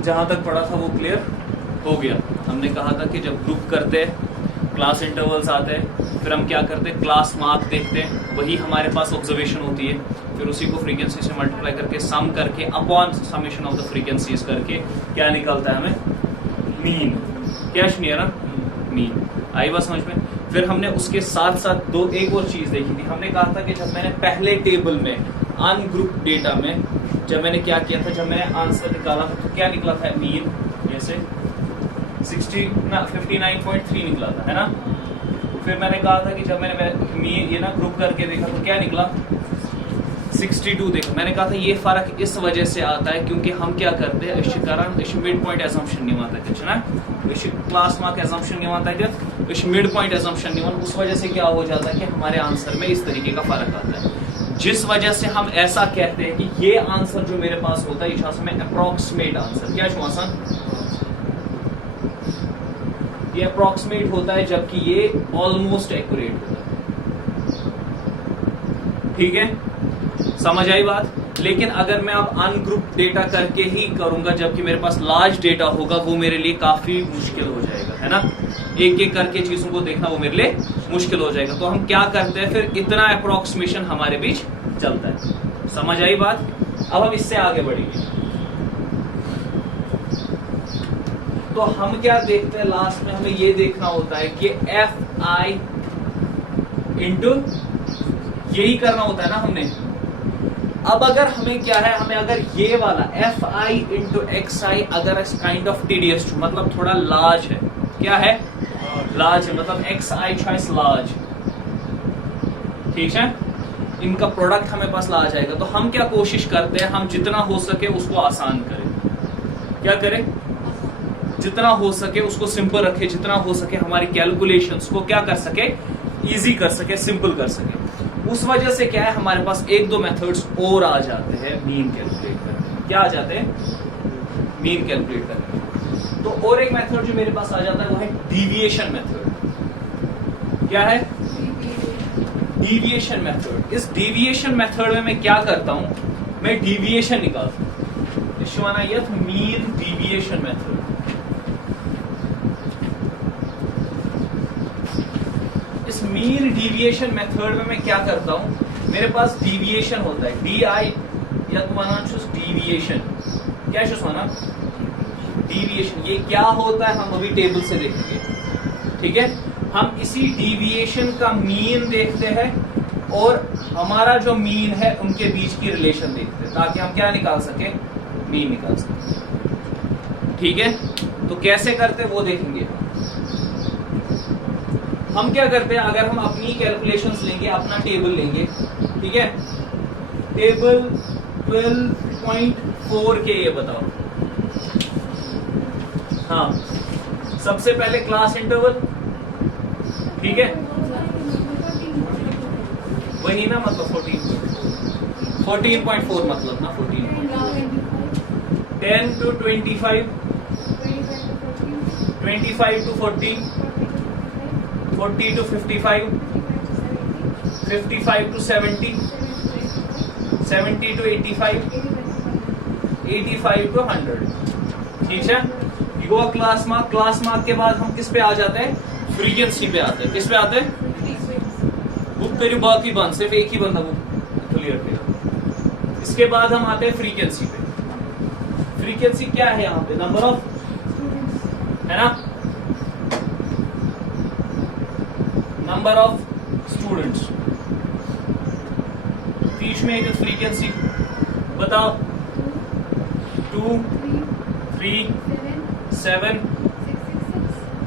जहां तक पढ़ा था वो क्लियर हो गया। हमने कहा था कि जब ग्रुप करते हैं, क्लास इंटरवल्स आते हैं, फिर हम क्या करते हैं, क्लास मार्क देखते हैं, वही हमारे पास ऑब्जर्वेशन होती है, फिर उसी को फ्रीक्वेंसी से मल्टीप्लाई करके सम करके upon summation of the frequencies करके क्या निकलता है हमें, मीन। कैश नहीं है ना, मीन। आई बात समझ में। फिर हमने उसके साथ साथ एक और चीज देखी थी। हमने कहा था कि जब मैंने पहले टेबल में अनग्रुप डेटा में जब मैंने क्या किया था, जब मैंने आंसर निकाला था तो क्या निकला था, मीन जैसे 59.3 निकला था, है ना। फिर मैंने कहा था कि जब मैंने ये ना ग्रुप करके देखा तो क्या निकला, 62 देखो। मैंने कहा था ये फर्क इस वजह से आता है क्योंकि हम क्या करते हैं, मिड पॉइंट एजम्पशन निवाता ना, क्लास मार्क एजम्पशन निवाता मिड पॉइंट एजम्पशन निवान, उस वजह से क्या हो जाता है कि हमारे आंसर में इस तरीके का फर्क आता है, जिस वजह से हम ऐसा कहते हैं कि ये आंसर जो मेरे पास होता है इस में अप्रोक्सीमेट आंसर, क्या आसान, ये अप्रोक्सीमेट होता है जबकि ये ऑलमोस्ट एक्यूरेट होता है। ठीक है, समझ आई बात। लेकिन अगर मैं अब अनग्रुप डेटा करके ही करूंगा जबकि मेरे पास लार्ज डेटा होगा, वो मेरे लिए काफी मुश्किल हो जाएगा, है ना। एक एक करके चीजों को देखना वो मेरे लिए मुश्किल हो जाएगा। तो हम क्या करते हैं, फिर इतना अप्रोक्सीमेशन हमारे बीच चलता है। समझ आई बात। अब हम इससे आगे बढ़ेंगे। तो हम क्या देखते हैं, लास्ट में हमें ये देखना होता है कि एफ आई इंटू, यही करना होता है ना हमने। अब अगर हमें क्या है, हमें अगर ये वाला एफ आई इंटू एक्स आई अगर काइंड ऑफ टीडियस, मतलब थोड़ा लार्ज है, क्या है, लार्ज है, मतलब एक्स आई चॉइस लार्ज, ठीक है, इनका प्रोडक्ट हमें पास लार्ज आएगा। तो हम क्या कोशिश करते हैं, हम जितना हो सके उसको आसान करें। क्या करें, जितना हो सके उसको सिंपल रखे, जितना हो सके हमारी कैलकुलेशंस को क्या कर सके, इजी कर सके, सिंपल कर सके। उस वजह से क्या है, हमारे पास एक दो मेथड्स और आ जाते हैं मीन कैलकुलेट करने। क्या आ जाते हैं, मीन कैलकुलेट करने। तो और एक मेथड जो मेरे पास आ जाता है वो है डिविएशन मेथड। क्या है, डिविएशन मेथड। इस डिविएशन मेथड में मैं क्या करता हूं, मैं डिविएशन निकालता हूं। इस मीन डिविएशन मेथड। इस मीन डिविएशन मेथड में मैं क्या करता हूं, मेरे पास डिविएशन होता है, डी आई या तुम्हारा डिविएशन, क्या माना डिविएशन, ये क्या होता है हम अभी टेबल से देखेंगे। ठीक है, हम इसी डिविएशन का मीन देखते हैं और हमारा जो मीन है उनके बीच की रिलेशन देखते हैं ताकि हम क्या निकाल सके, मीन निकाल सके। ठीक है, तो कैसे करते वो देखेंगे। हम क्या करते हैं, अगर हम अपनी कैलकुलेशंस लेंगे, अपना टेबल लेंगे, ठीक है, टेबल 12.4 के ये बताओ। हाँ, सबसे पहले क्लास इंटरवल, ठीक है, वही ना, मतलब 14.4 मतलब ना 14.4, 10 to 25, 25 to 40, 40 to 55, 55 to 70, 70 to 85, 85 to 100। ठीक है, ये हुआ क्लास मार्क। क्लास मार्क के बाद हम किस पे आ जाते हैं, फ्रीक्वेंसी पे आते हैं। किस पे आते हैं, बुक तेरी बाकी बंद, सिर्फ एक ही बंदा बुक क्लियर किया। इसके बाद हम आते हैं फ्रीक्वेंसी पे। फ्रीक्वेंसी क्या है यहाँ पे, नंबर ऑफ, है ना, नंबर ऑफ स्टूडेंट्स। बीच में एक फ्रीक्वेंसी बताओ, 2, 3, 7,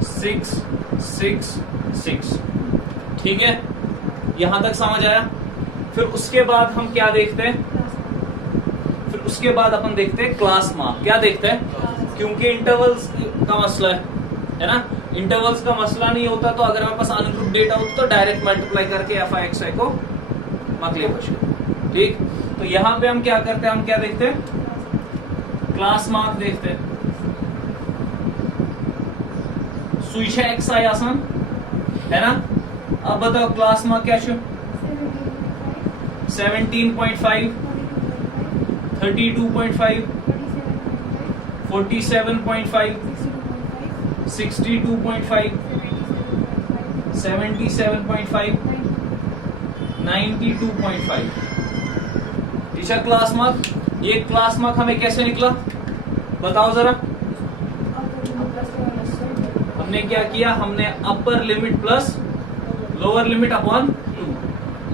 6, 6, 6। ठीक है, यहां तक समझ आया। फिर उसके बाद हम क्या देखते हैं, फिर उसके बाद अपन देखते हैं क्लास मार्क। क्या देखते हैं, क्योंकि इंटरवल्स का मसला है ना, इंटरवल्स का मसला नहीं होता तो अगर हमारे पास अनग्रुप डेटा होता तो डायरेक्ट मल्टीप्लाई करके एफ आई एक्स आई को मकले बचे। ठीक, तो यहां पे हम क्या करते हैं, हम क्या देखते हैं, क्लास मार्क देखते हैं। स्विच है एक्स आई आसान है ना। अब बताओ क्लास मार्क क्या है, 17.5, 32.5, 47.5, 62.5, 77.5, 92.5। टीचर क्लास मार्क, ये क्लास मार्क हमें कैसे निकला बताओ जरा। हमने क्या किया, हमने upper limit plus lower limit upon 2।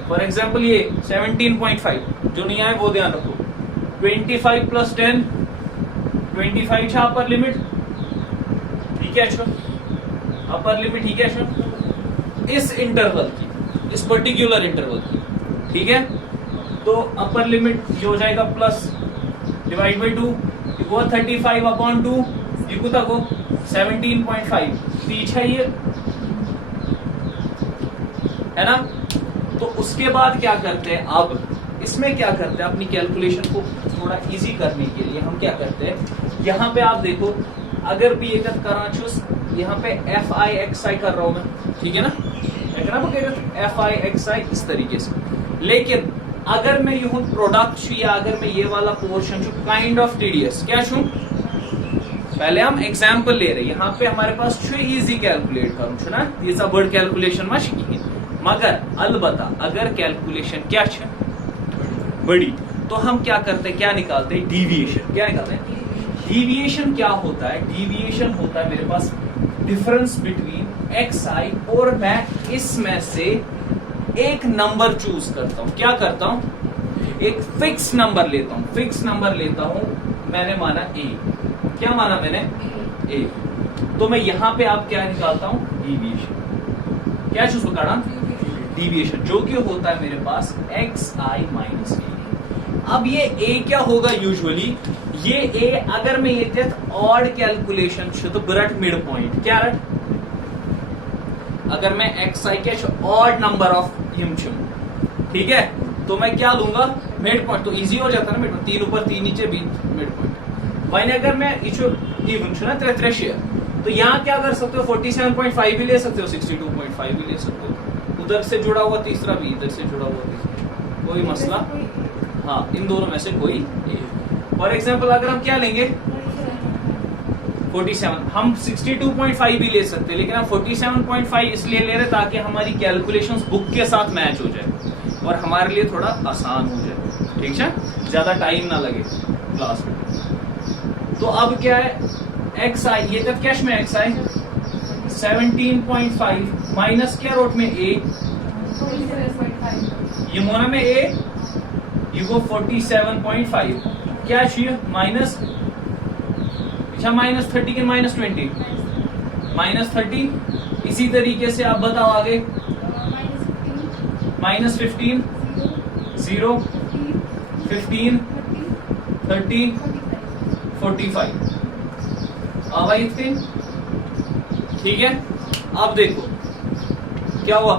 For example ये 17.5 जो नहीं आए वो ध्यान रखो। 25 प्लस 10 25 था अपर लिमिट, ठीक है अच्छा, अपर लिमिट ठीक है अच्छा, इस इंटरवल की, इस पर्टिकुलर इंटरवल की, ठीक है। तो अपर लिमिट ये हो जाएगा plus divide by 2 equal 35 upon 2 equal तक 17.5 पीछे ये है ना। तो उसके बाद क्या करते हैं, अब इसमें क्या करते हैं, अपनी कैलकुलेशन को थोड़ा इजी करने के लिए हम क्या करते हैं, यहाँ पे आप देखो अगर भी एक कराचुस यहाँ पे एफ आई एक्स आई कर रहा हूं मैं, ठीक है ना, एफ आई एक्स आई इस तरीके से। लेकिन अगर मैं यूं प्रोडक्ट छू या अगर मैं ये वाला पोर्शन छू काइंड ऑफ टीडीएस क्या छू, पहले हम एग्जाम्पल ले रहे हैं, यहाँ पे हमारे पास छू इजी कैलकुलेट करूँ छू ना, ये सब बर्ड कैलकुलेशन मशकी, मगर अलबत्ता अगर कैलकुलेशन क्या छे बड़ी, तो हम क्या करते हैं, क्या निकालते हैं, डीविएशन। क्या निकालते हैं, डीविएशन क्या होता है, डीविएशन होता है मेरे पास डिफरेंस बिटवीन एक्स आई, और मैं इसमें से एक नंबर चूज करता हूं। क्या करता हूं, एक फिक्स नंबर लेता हूं, फिक्स नंबर लेता हूं, मैंने माना ए, क्या माना मैंने ए, तो मैं यहां पे आप क्या निकालता हूं, डीविएशन। क्या चूज करना, डीविएशन, जो कि होता है मेरे पास एक्स आई माइनस ए। अब ये ए क्या होगा, यूजुअली ये ए अगर मैं ये ऑड कैलकुलेशन तो ब्रट मिड पॉइंट क्या रट, अगर मैं एक्स आई क्या ऑड नंबर ऑफ हिम छू, ठीक है, तो मैं क्या लूंगा, मिड पॉइंट, तो इजी हो जाता है ना मिड पॉइंट, 3 ऊपर 3 नीचे भी मिड पॉइंट। वही अगर मैं इशू इवन छू ना त्रेशेयर, तो यहाँ क्या कर सकते हो, 47.5 भी ले सकते हो, 62.5 भी ले सकते हो, उधर से जुड़ा हुआ तीसरा भी, इधर से जुड़ा हुआ तीसरा, कोई मसला, हाँ इन दोनों में से कोई। फॉर एग्जाम्पल अगर हम क्या लेंगे 47, हम 62.5 भी ले सकते हैं, लेकिन हम 47.5 इसलिए ले रहे ताकि हमारी कैलकुलेशंस बुक के साथ मैच हो जाए और हमारे लिए थोड़ा आसान हो जाए, ठीक है, ज्यादा टाइम ना लगे क्लास में। तो अब क्या है, एक्स आई, ये जब कैश में एक्स आई 17.5 माइनस क्या रोट में ए, ये मोना में ए, ये वो 47.5 क्या चाहिए माइनस, अच्छा माइनस 30 के माइनस 20, माइनस 30। इसी तरीके से आप बताओ आगे, माइनस 15, 0, 15, 30, 45 आवाज इतनी, ठीक है। अब देखो क्या हुआ,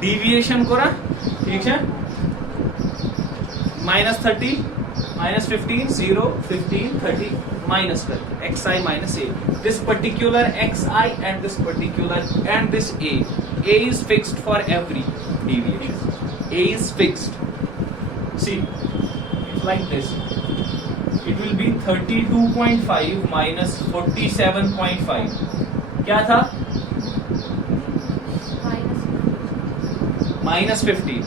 डिविएशन को रहा, ठीक है, माइनस 30, माइनस 15, 0, 15, 30 माइनस कर x I minus A, this particular x I and this particular and this A is fixed for every deviation, a is fixed, see it's like this, it will be 32.5 minus 47.5 क्या था, minus 15,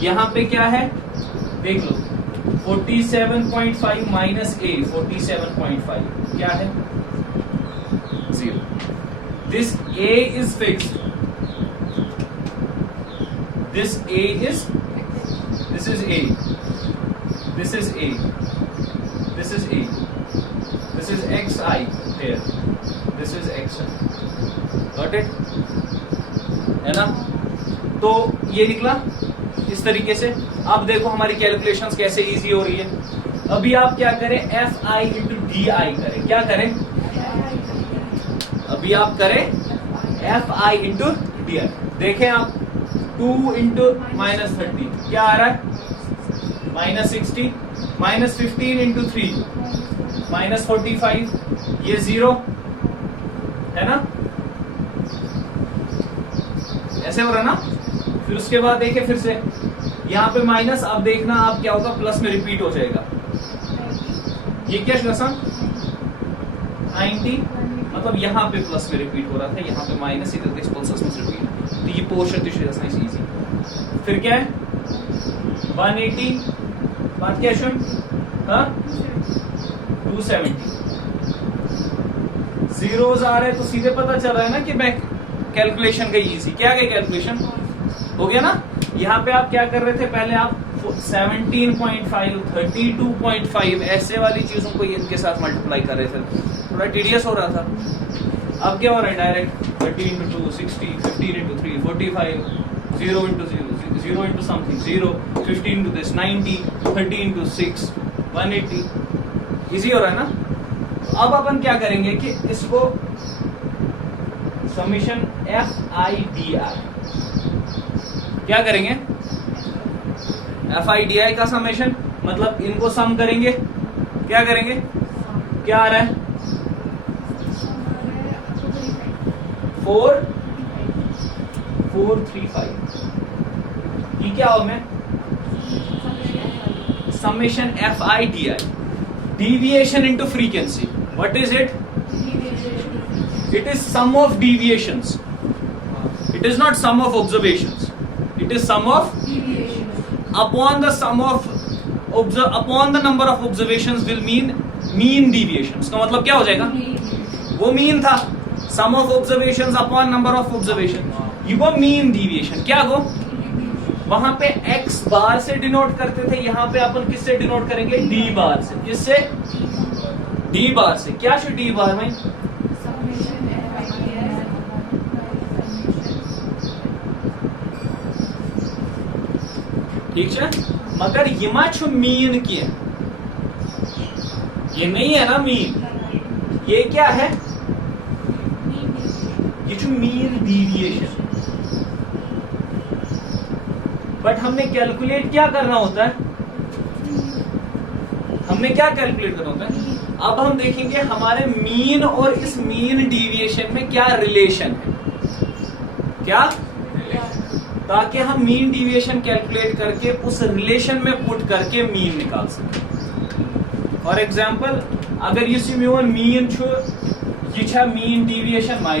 यहां पे क्या है देख लो, 47.5 minus ए 47.5 क्या है 0, this A is fixed, this a is, this is a, this is a, this is a, this is xi here, this is xi, got it, है ना। तो ये निकला इस तरीके से। अब देखो हमारी कैलकुलेशंस कैसे इजी हो रही है। अभी आप क्या करें, F I into D I करें, क्या करें, अभी आप करें F I into D I, देखें आप 2 इंटू माइनस 30 क्या आ रहा है, माइनस 60, माइनस 15 इंटू 3 माइनस 45, ये 0 है ना, ऐसे हो रहा ना, फिर उसके बाद देखिए फिर से यहाँ पे माइनस, अब देखना आप क्या होगा, प्लस में रिपीट हो जाएगा। ये क्या कसम 90, मतलब यहाँ पे प्लस में रिपीट हो रहा था, यहाँ पे माइनस, इधर के पल्सस में रिपीट, तो ये पोर्शन तो इजी। फिर क्या है 180, बात क्या है, हाँ 270, जीरोस आ रहे हैं तो सीधे पता चल रहा है ना कि मैं कैलकुलेशन गई इजी। क्या गई कैलकुलेशन, हो गया ना। यहाँ पे आप क्या कर रहे थे, पहले आप 17.5, 32.5 ऐसे वाली चीजों को इनके साथ मल्टीप्लाई कर रहे थे, थोड़ा टीडियस हो रहा था। अब क्या हो रहा है, direct 30 into 2 60, 15 into 3 45, 0 into 0 0 into something 0, 15 into this 90, 30 into 6 180, easy हो रहा है ना। अब अपन क्या करेंगे कि इसको समीशन FIDI, क्या करेंगे FIDI का समेशन, मतलब इनको सम करेंगे। क्या करेंगे, क्या आ रहा है 435, ये क्या हो, मैं summation FIDI, deviation into frequency. What is it? It is sum of deviations. It is not sum of observations. It is sum of upon the sum of upon the number of observations will mean mean deviation. इसका मतलब क्या हो जाएगा, वो mean था, sum of observations upon number of observation, ये वो mean deviation। क्या हो, वहां पे x बार से डिनोट करते थे, यहाँ पे अपन किससे डिनोट करेंगे, d बार से। किससे, d बार से। क्या है d बार में, ठीक है, मगर यमा छु मीन किए, ये नहीं है ना मीन, ये क्या है, ये छु मीन डिविएशन। बट हमने कैलकुलेट क्या करना होता है, हमने क्या कैलकुलेट करना होता है। अब हम देखेंगे हमारे मीन और इस मीन डिविएशन में क्या रिलेशन है, क्या, ताकि हम मीन डिविएशन कैलकुलेट करके उस रिलेशन में पुट करके मीन निकाल सकें। फॉर एग्जाम्पल, अगर इस म्योन मीन छु, ये छा मीन डिविएशन -a,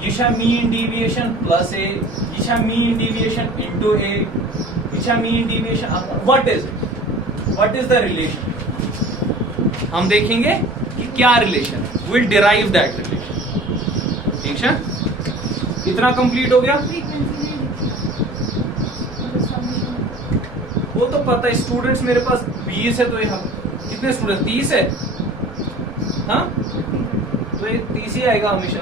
ये छा मीन डिविएशन +a, ये छा मीन डिविएशन into a, ये छा mean deviation, what is it, what is the relation, हम देखेंगे कि क्या रिलेशन है, विल डिराइव दैट रिलेशन। ठीक है, इतना कंप्लीट हो गया। वो तो पता है, स्टूडेंट्स मेरे पास 20 है, तो यहाँ कितने स्टूडेंट, 30 है, हाँ तो ये 30 ही आएगा हमेशा।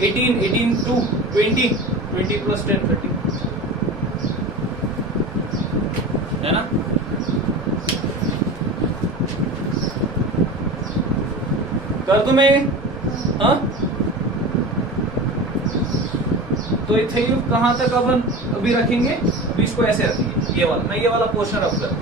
18 to 20 + 10 30 है ना। कर दूं मैं, हाँ तो इथे कहां तक अपन अभी रखेंगे, अभी इसको ऐसे रखेंगे, ये वाला, मैं ये वाला पोर्शन अब करता हूं।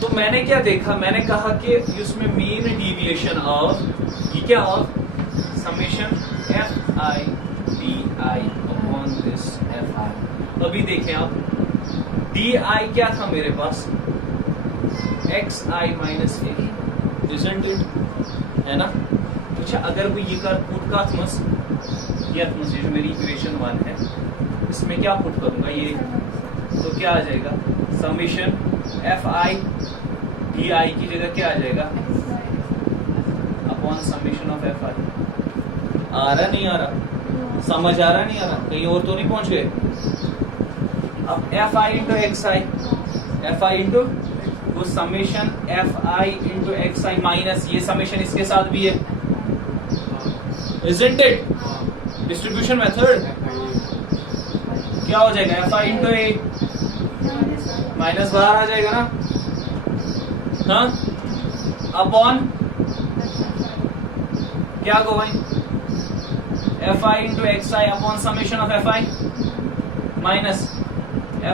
तो मैंने क्या देखा, मैंने कहा कि इसमें मीन डिविएशन ऑफ, ये क्या of summation FIDI upon this FI। अभी देखें आप, DI क्या था मेरे पास, XI - a, isn't it, है ना। अच्छा, अगर कोई ये कर पुट का थमस, ये जो मेरी इक्वेशन 1 है, इसमें क्या पुट करूंगा, ये तो क्या आ जाएगा, समेशन FIDI की जगह क्या आ जाएगा, अपॉन समेशन ऑफ FI। आ रहा नहीं आ रहा, समझ आ रहा नहीं आ रहा, कहीं और तो नहीं पहुंच गए। अब FI into XI, FI into वो summation FI into XI minus ये समेशन इसके साथ भी है, isn't it? डिस्ट्रीब्यूशन मेथड क्या हो जाएगा, FI into A माइनस बाहर आ जाएगा ना, हाँ, अपॉन क्या को भाई, FI into XI upon summation of FI minus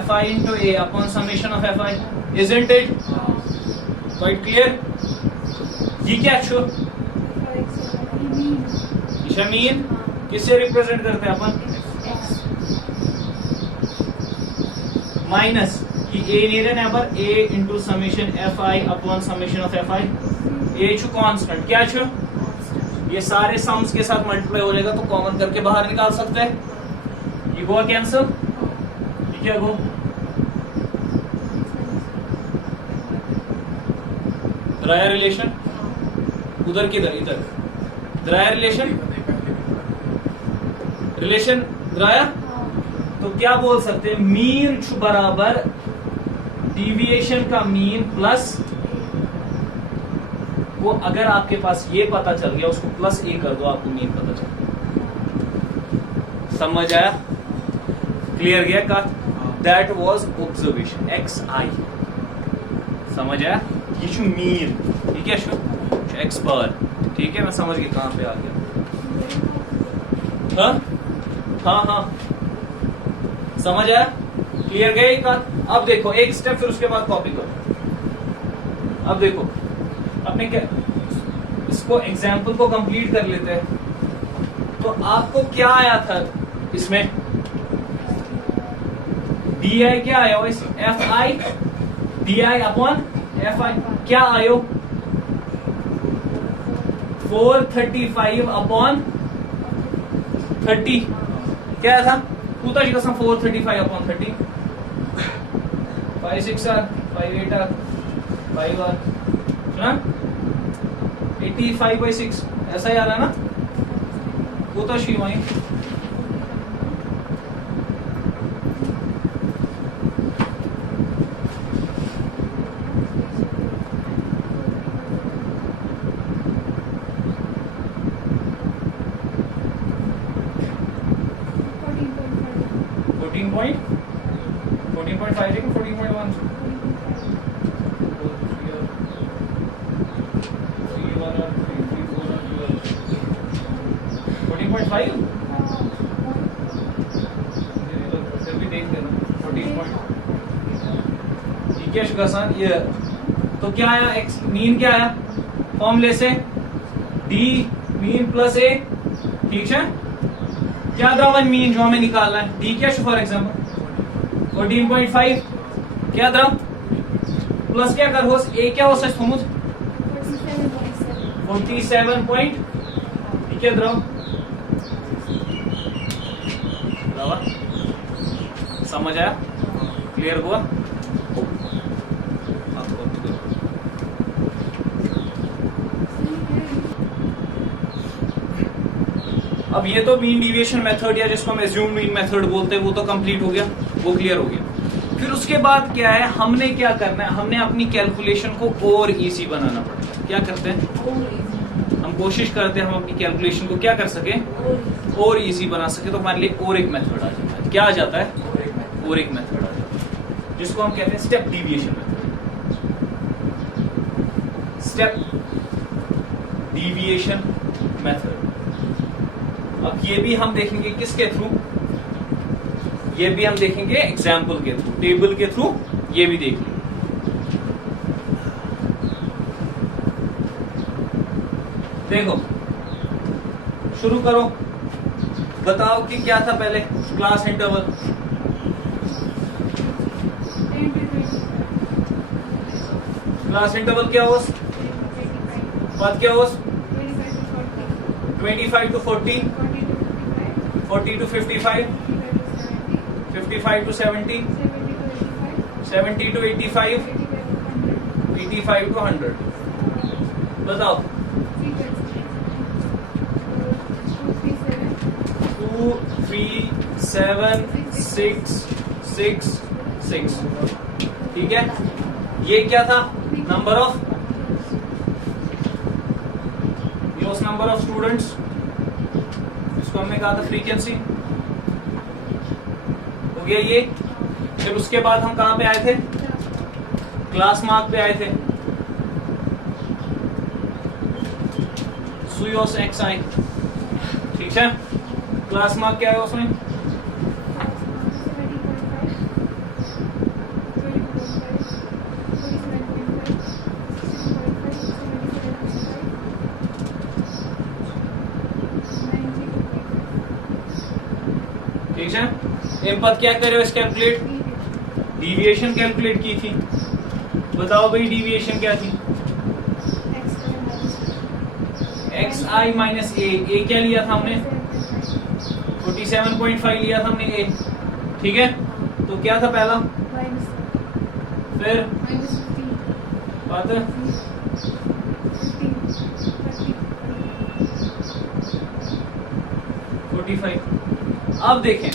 fi into a upon summation of fi, isn't it? Quite clear? ये क्या छो? मीन किससे रिप्रेजेंट करते हैं अपन? माइनस कि a near neighbor a into summation fi upon summation of fi, a छो constant, क्या छो? ये सारे सम्स के साथ मल्टीप्लाई हो जाएगा तो कॉमन करके बाहर निकाल सकते हैं। ये हुआ कैंसिल, ये क्या गो? द्राया रिलेशन उधर किधर, इधर द्राया रिलेशन, रिलेशन द्राया, तो क्या बोल सकते हैं? मीन बराबर डिविएशन का मीन प्लस वो, अगर आपके पास ये पता चल गया उसको प्लस ए कर दो, आपको मीन पता चल गया। समझ आया? क्लियर गया का? दैट वाज ऑब्जर्वेशन एक्स आई। समझ आया? ये शु मीन, ठीक है, शु एक्स बार, ठीक है, मैं समझ गया कहां पे आ गया। हाँ हाँ हाँ, समझ आया? क्लियर गया एक बात? अब देखो एक स्टेप, फिर उसके बाद कॉपी करो। अब देखो अपने क्या, इसको एग्जाम्पल को कंप्लीट कर लेते हैं। तो आपको क्या आया था इसमें? डी आई क्या आया? F I D I upon F I क्या आयो? 435 अपॉन 30 क्या था? 435 अपॉन 30, 5 6 आर 5 8 आर 5 आर 85/6 ऐसा ही आ रहा है ना? वो तो शी वही 14.5 लेकिन 14.1 14.5 फिर भी देख लेना 14. ठीक है शुगासान, ये तो क्या आया? एक्स मीन क्या आया फॉर्मूले से? डी मीन प्लस ए, ठीक है। क्या था वन मीन जो हमें निकालना है? डी क्या फॉर एग्जाम्पल 14.5 क्या था प्लस क्या कर हो? ए क्या हो सकता है? 47 पॉइंट, ठीक है द्रव। समझ आया? क्लियर हुआ? अब ये तो मीन डिविएशन मेथड या जिसको हम एज्यूम्ड मीन मेथड बोलते हैं वो तो कंप्लीट हो गया, वो क्लियर हो गया। फिर उसके बाद क्या है, हमने क्या करना है? हमने अपनी कैलकुलेशन को और इजी बनाना पड़ता है। क्या करते हैं हम? कोशिश करते हैं हम अपनी कैलकुलेशन को क्या कर सके? और इजी बना सके। तो हमारे लिए और एक मेथड आ जाता है। क्या आ जाता है? और एक मेथड आ जाता है जिसको हम कहते हैं step deviation method. Step deviation method. अब ये भी हम देखेंगे किसके थ्रू? ये भी हम देखेंगे एग्जाम्पल के थ्रू, टेबल के थ्रू, ये भी देख लेंगे। देखो शुरू करो, बताओ कि क्या था पहले क्लास इंटरवल? क्लास इंटरवल क्या हो? पद क्या हो? 25 to 40, 40 to 55, 55 to 70, 70 to 85, 85 to 100। बताओ 2 3 7 6 6 6, ठीक है। ये क्या था? Number of number of students, इसको हमने कहा था फ्रीक्वेंसी, हो गया ये। फिर उसके बाद हम कहां पे आए थे? क्लास मार्क पे आए थे। सुयोस एक्स आई, ठीक है। क्लास मार्क क्या है उसमें? ठीक है। इन पद क्या करे इस कैलकुलेट, डिविएशन कैलकुलेट की थी। बताओ भाई डिविएशन क्या थी, एक्स आई माइनस ए क्या लिया था हमने, 47.5 लिया था हमने ए, ठीक है। तो क्या था पहला, फिर बात है 45। अब देखें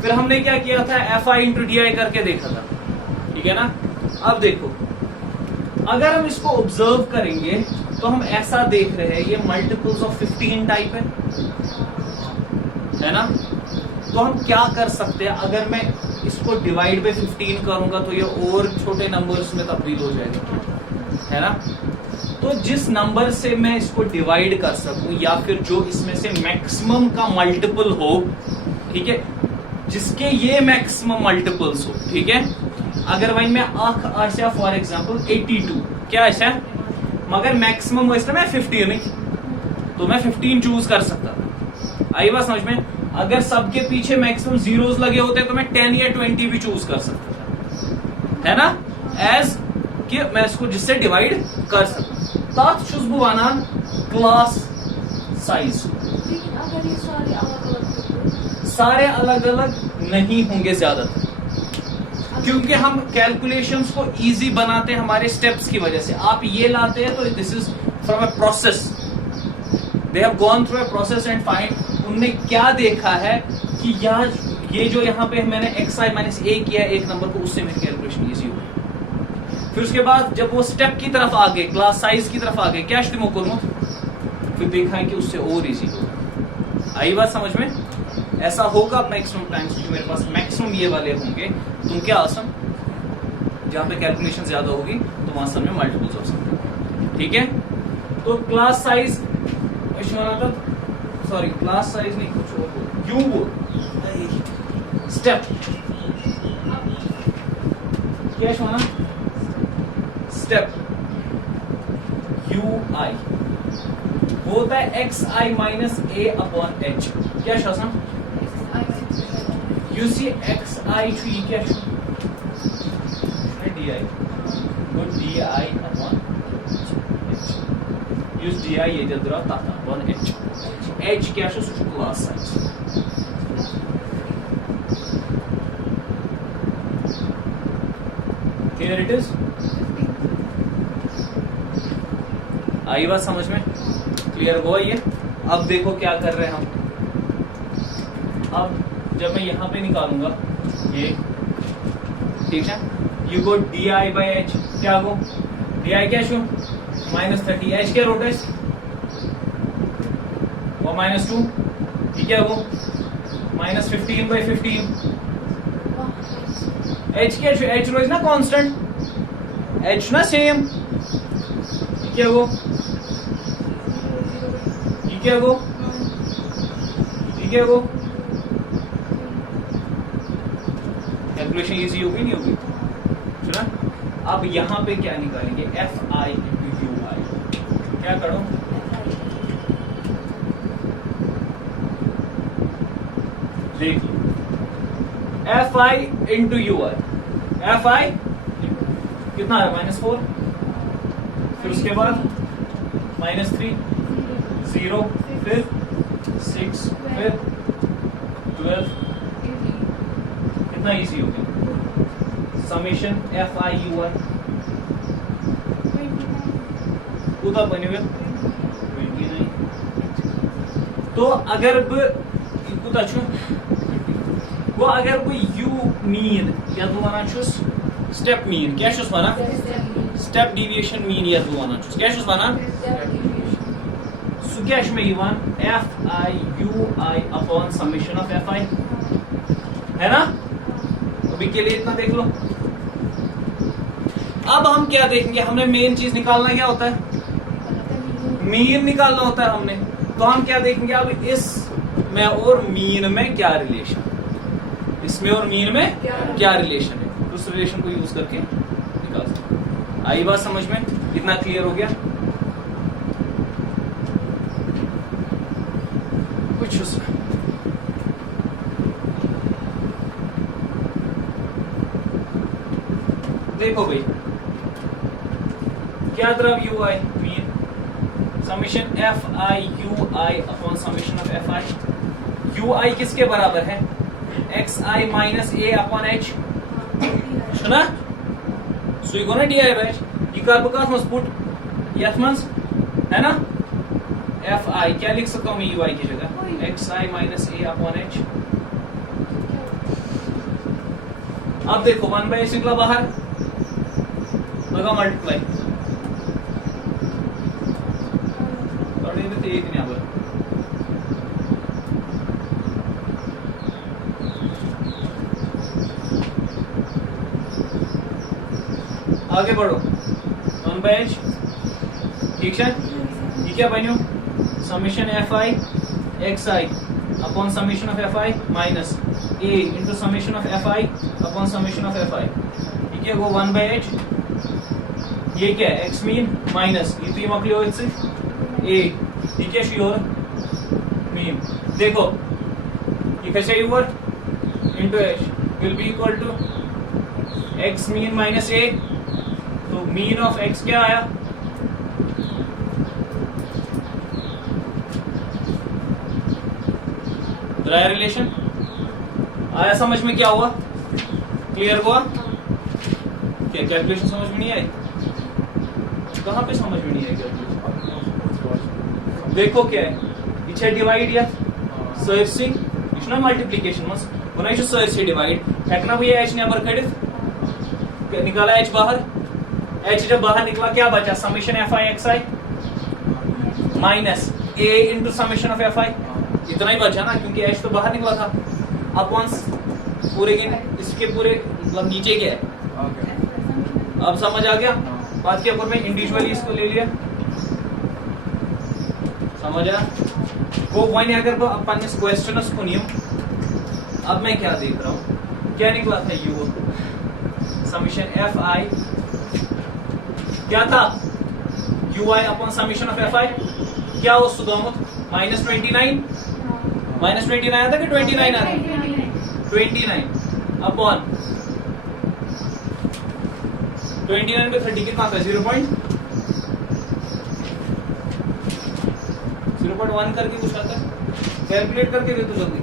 फिर हमने क्या किया था, F I into D I करके देखा था, ठीक है ना। अब देखो अगर हम इसको ऑब्जर्व करेंगे तो हम ऐसा देख रहे हैं, ये मल्टीपल्स ऑफ 15 टाइप है ना। तो हम क्या कर सकते हैं, अगर मैं इसको डिवाइड बाय 15 करूंगा तो ये और छोटे नंबर्स में तब्दील हो जाएगा, है ना। तो जिस नंबर से मैं इसको डिवाइड कर सकूं या फिर जो इसमें से मैक्सिमम का मल्टीपल हो, ठीक है, जिसके ये मैक्सिमम मल्टीपल्स हो, ठीक है। अगर वही मैं आख आशा फॉर एग्जांपल 82 क्या आशा, मगर मैक्सिमम वैसे मैं 50 नहीं, तो मैं 15 चूज कर सकता था। आई बात समझ में। अगर सबके पीछे मैक्सिमम जीरोस लगे होते तो मैं 10 या 20 भी चूज कर सकता था, है ना, एज कि मैं इसको जिससे डिवाइड कर सकता। तथ छुस बह वनान क्लास साइज, लेकिन अगर ये सारे अलग अलग नहीं होंगे ज्यादातर, क्योंकि हम कैलकुलेशंस को इजी बनाते हैं हमारे स्टेप्स की वजह से। आप ये लाते हैं तो this is from a process, they have gone through a process and find, उनने क्या देखा है कि यार ये जो यहाँ पे मैंने एक्स आई माइनस ए किया एक नंबर को, उससे मेरी कैलकुलेशन इजी हो गई। फिर उसके बाद जब वो स्टेप की तरफ आ गए, क्लास साइज की तरफ आ गए, क्या इस्तेमाल करूँ, फिर देखा है कि उससे और इजी होगा। आई बात समझ में। ऐसा होगा मैक्सिमम टाइम्स कि मेरे पास मैक्सिमम ये वाले होंगे, तुम क्या आसम जहां पे कैलकुलेशन ज्यादा होगी तो वहां सब में मल्टीपल्स हो सकते हैं, ठीक है। तो class size sorry class size नहीं, कुछ और बोल, यू बोल, स्टेप क्या शोना, स्टेप यू आई होता है X I minus A upon H, क्या शासन यू सी एक्स आई टू ई क्या डी आई, तो D I upon H, use D I ये जद्रा तथा अपॉन एच, एच क्या class size. Here it is, आई बात समझ में, क्लियर हुआ ये। अब देखो क्या कर रहे हैं हम, अब जब मैं यहां पे निकालूंगा ये, ठीक है, you go D I by H, क्या गो डी आई क्या शो -30, एच क्या रोट है वो -2, ठीक है, वो -15 बाई 15, एच क्या शो, एच रोज ना कांस्टेंट, एच ना सेम, ठीक है, वो ठीक है, वो ठीक है, वो कैलकुलेशन इजी होगी नहीं होगी, सुना। अब यहां पे क्या निकालेंगे, एफ आई इंटू यू आई, क्या करो, देखिए F I into you I, F I कितना है -4, फिर उसके बाद -3, 0, फिर 6, फिर 12, कितना इजी हो गया, समेशन एफ आई यू आई उधर बने हुए 29। तो अगर वो अगर कोई यू मीन या वन स्टेप मीन क्या वन, स्टेप डिविएशन मीन या वन क्या वन, सो क्या F I U I upon summation of F आई, है ना। अभी के लिए इतना देख लो। अब हम क्या देखेंगे, हमने मेन चीज निकालना क्या होता है, मीन निकालना होता है हमने। तो हम क्या देखेंगे, अब इस में और मीन में क्या रिलेशन, इसमें और मीन में क्या रिलेशन है, उस रिलेशन को यूज करके निकाल सकते। आई बात समझ में, इतना क्लियर हो गया। कुछ उसमें देखो भाई क्या तरफ U I mean summation F I U I upon summation of F I. U I किसके बराबर है? X I minus A upon H ना सु गो ना डी आई बाय ये कर बह कथ मज पुट यथ मज है ना एफ आई क्या लिख सकता हूं मैं यू आई की जगह x I minus A upon H. अब देखो 1/h निकला बाहर लगा मल्टीप्लाई करने में तो एक नहीं आवर आगे बढ़ो 1/h ठीक है ये क्या बनो summation F I x I upon summation of F I minus A into summation of F I upon summation of F आई ठीक है वो 1/h ये क्या है एक्स मीन माइनस ये तो ये मकली हो इससे ए ठीक है श्योर मीन देखो ये कैसे ऊपर into H will be equal to X mean minus A तो मीन ऑफ एक्स क्या आया ड्राई रिलेशन आया समझ में क्या हुआ क्लियर हुआ क्या कैलकुलेशन समझ में नहीं आई कहां पे समझ में नहीं आई कैलकुलेशन देखो क्या है इच्छा डिवाइड या सर्सिंग इतना मल्टीप्लिकेशन मस वन सर्स डिवाइड हेकना भैया एच नंबर कड़ित निकाला एच बाहर एच जब बाहर निकला क्या बचा summation F I x I minus A into summation of F आई इतना ही बचा ना क्योंकि एच तो बाहर निकला था अपॉन पूरे के इसके पूरे मतलब नीचे क्या है अब समझ आ गया बात के ऊपर में इंडिविजुअली इसको ले लिया समझ आ वो वन अगर अपन इस क्वेश्चन को नहीं अब मैं क्या देख रहा हूं क्या निकला था यू समीशन एफ आई क्या था you I upon summation of F आई क्या हो सुदामुत -29 आया था कि 29 आया था 29 अपॉन 29 पे 30 कितना था 0.1 करके कुछ आता है कैलकुलेट करके दे तो जल्दी।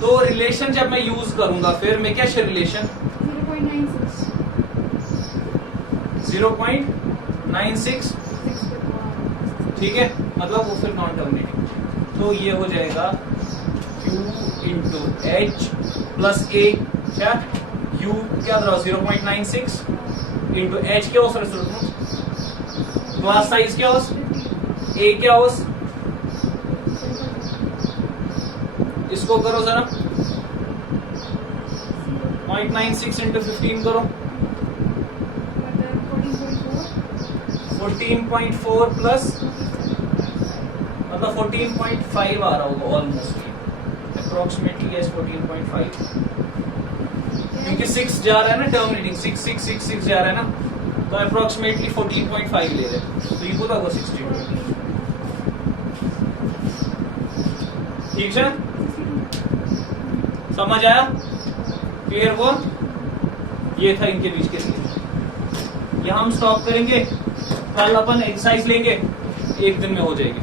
तो रिलेशन जब मैं यूज करूंगा फिर मैं क्या रिलेशन 0.96 ठीक है मतलब वो फिर नॉन टर्मिनेटिंग तो ये हो जाएगा u इंटू एच प्लस ए क्या u क्या था 0.96 इंटू एच क्या हो सर क्लास साइज क्या हो ए क्या हो इसको करो जरा 0.96 इंटू 15 करो 14.4 प्लस मतलब 14.5 आ रहा होगा ऑलमोस्ट अप्रोक्सीमेटली यस 14.5 क्योंकि 6 जा रहा है ना टर्मिनेटिंग 6 जा रहा है ना तो अप्रोक्सीमेटली 14.5 ले रहे तो ये पूरा होगा 60 ठीक है समझ आया क्लियर हुआ ये था इनके बीच के लिए यहां हम स्टॉप करेंगे कल अपन एक्सरसाइज लेंगे एक दिन में हो जाएगी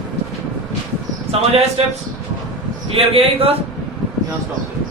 समझ आया स्टेप्स क्लियर गया एक बार यहां स्टॉप करेंगे।